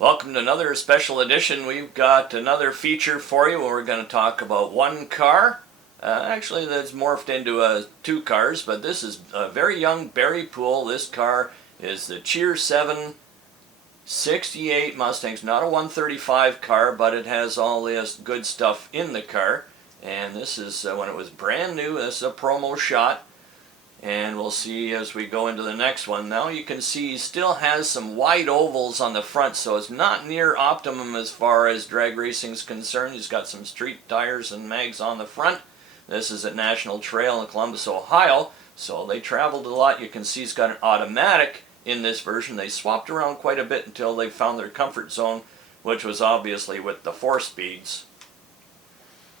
Welcome to another special edition. We've got another feature for you where we're going to talk about one car. Actually, that's morphed into two cars, but this is a very young Barry Poole. This car is the Cheer 7 68 Mustangs, not a 135 car, but it has all this good stuff in the car. And this is when it was brand new. This is a promo shot. And we'll see as we go into the next one. Now you can see he still has some wide ovals on the front, so it's not near optimum as far as drag racing is concerned. He's got some street tires and mags on the front. This is at National Trail in Columbus, Ohio, so they traveled a lot. You can see he's got an automatic in this version. They swapped around quite a bit until they found their comfort zone, which was obviously with the 4-speeds.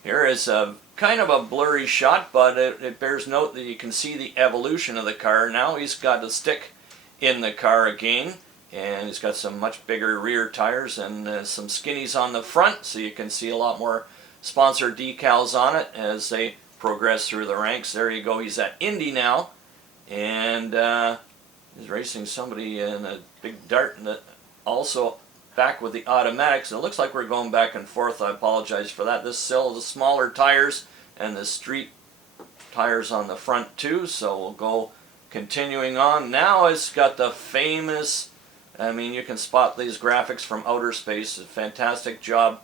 Here is a kind of a blurry shot, but it bears note that you can see the evolution of the car. Now he's got a stick in the car again, and he's got some much bigger rear tires and some skinnies on the front, so you can see a lot more sponsor decals on it as they progress through the ranks. There you go, he's at Indy now, and he's racing somebody in a big dart, and also back with the automatics. It looks like we're going back and forth. I apologize for that. This still the smaller tires and the street tires on the front too, so we'll go continuing on. Now it's got the famous, I mean, you can spot these graphics from outer space. A fantastic job.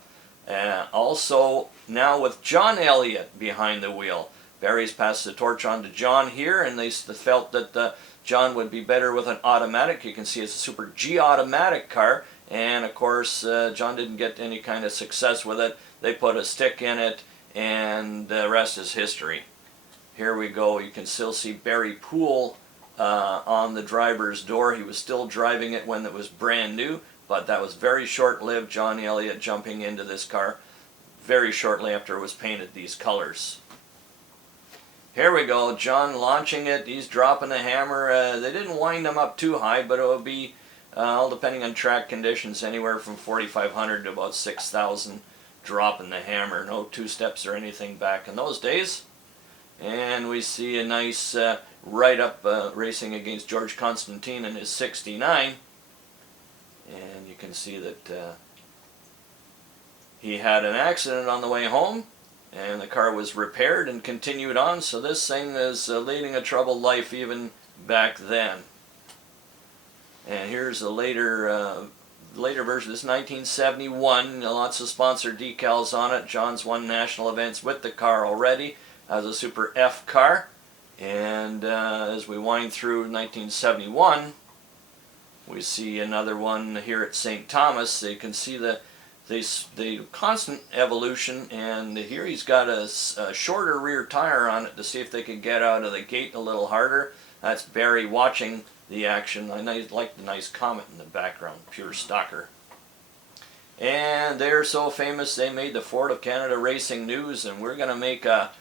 Also now with John Elliott behind the wheel. Barry's passed the torch on to John here, and they felt that John would be better with an automatic. You can see it's a Super G automatic car. And of course, John didn't get any kind of success with it. They put a stick in it, and the rest is history. Here we go. You can still see Barry Poole on the driver's door. He was still driving it when it was brand new, but that was very short-lived. John Elliott jumping into this car very shortly after it was painted these colors. Here we go. John launching it. He's dropping the hammer. They didn't wind him up too high, but it would be all depending on track conditions, anywhere from 4,500 to about 6,000 dropping the hammer. No two steps or anything back in those days. And we see a nice right-up racing against George Constantine in his 69. And you can see that he had an accident on the way home, and the car was repaired and continued on. So this thing is leading a troubled life even back then. And here's a later version. This is 1971. Lots of sponsor decals on it. John's won national events with the car already as a Super F car. And as we wind through 1971, we see another one here at St. Thomas. So you can see the constant evolution. And here he's got a shorter rear tire on it to see if they could get out of the gate a little harder. That's Barry watching the action. I like the nice comet in the background, pure stalker. And they're so famous they made the Ford of Canada Racing News, and we're going to make a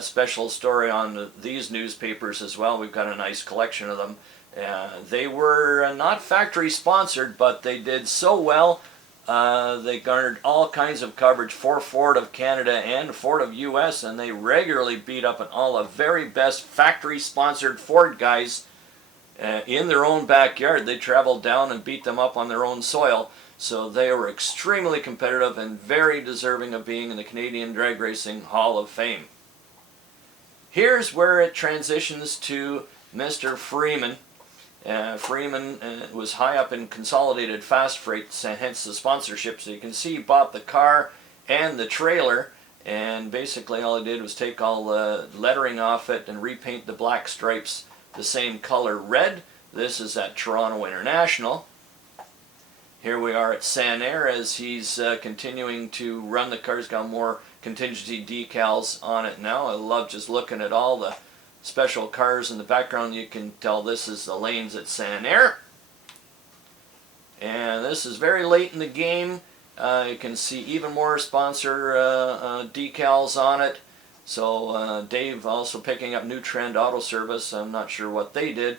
special story on these newspapers as well. We've got a nice collection of them. They were not factory sponsored, but they did so well. They garnered all kinds of coverage for Ford of Canada and Ford of US, and they regularly beat up on all the very best factory sponsored Ford guys in their own backyard. They traveled down and beat them up on their own soil. So they were extremely competitive and very deserving of being in the Canadian Drag Racing Hall of Fame. Here's where it transitions to Mr. Freeman. Freeman was high up in Consolidated Fast Freight, hence the sponsorship. So you can see he bought the car and the trailer, and basically all he did was take all the lettering off it and repaint the black stripes the same color red. This is at Toronto International. Here we are at San Air as he's continuing to run the car. He's got more contingency decals on it now. I love just looking at all the special cars in the background. You can tell this is the lanes at San Air. And this is very late in the game. You can see even more sponsor decals on it. So Dave also picking up New Trend Auto Service. I'm not sure what they did,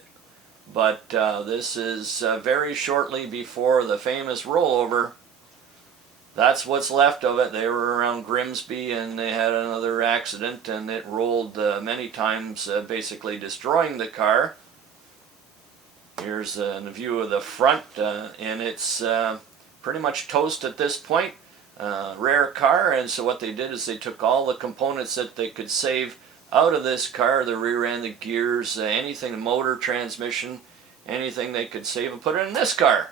but this is very shortly before the famous rollover. That's what's left of it. They were around Grimsby and they had another accident, and it rolled many times, basically destroying the car. Here's a view of the front, and it's pretty much toast at this point. Rare car, and so what they did is they took all the components that they could save out of this car, the rear end, the gears, anything, the motor, transmission, anything they could save, and put it in this car.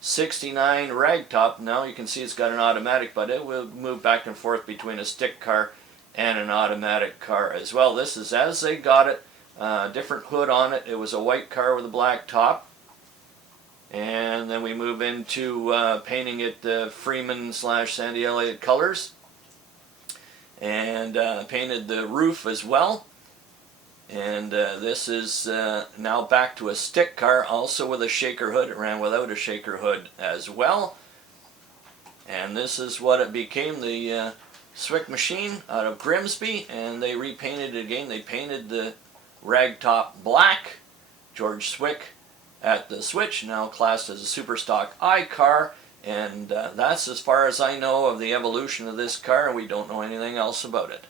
69 ragtop. Now you can see it's got an automatic, but it will move back and forth between a stick car and an automatic car as well. This is as they got it. Different hood on it. It was a white car with a black top. And then we move into painting it Freeman / Sandy Elliott colors. And painted the roof as well. And this is now back to a stick car, also with a shaker hood. It ran without a shaker hood as well. And this is what it became, the Swick machine out of Grimsby. And they repainted it again. They painted the ragtop black. George Swick at the switch, now classed as a super stock I car. And that's as far as I know of the evolution of this car. We don't know anything else about it.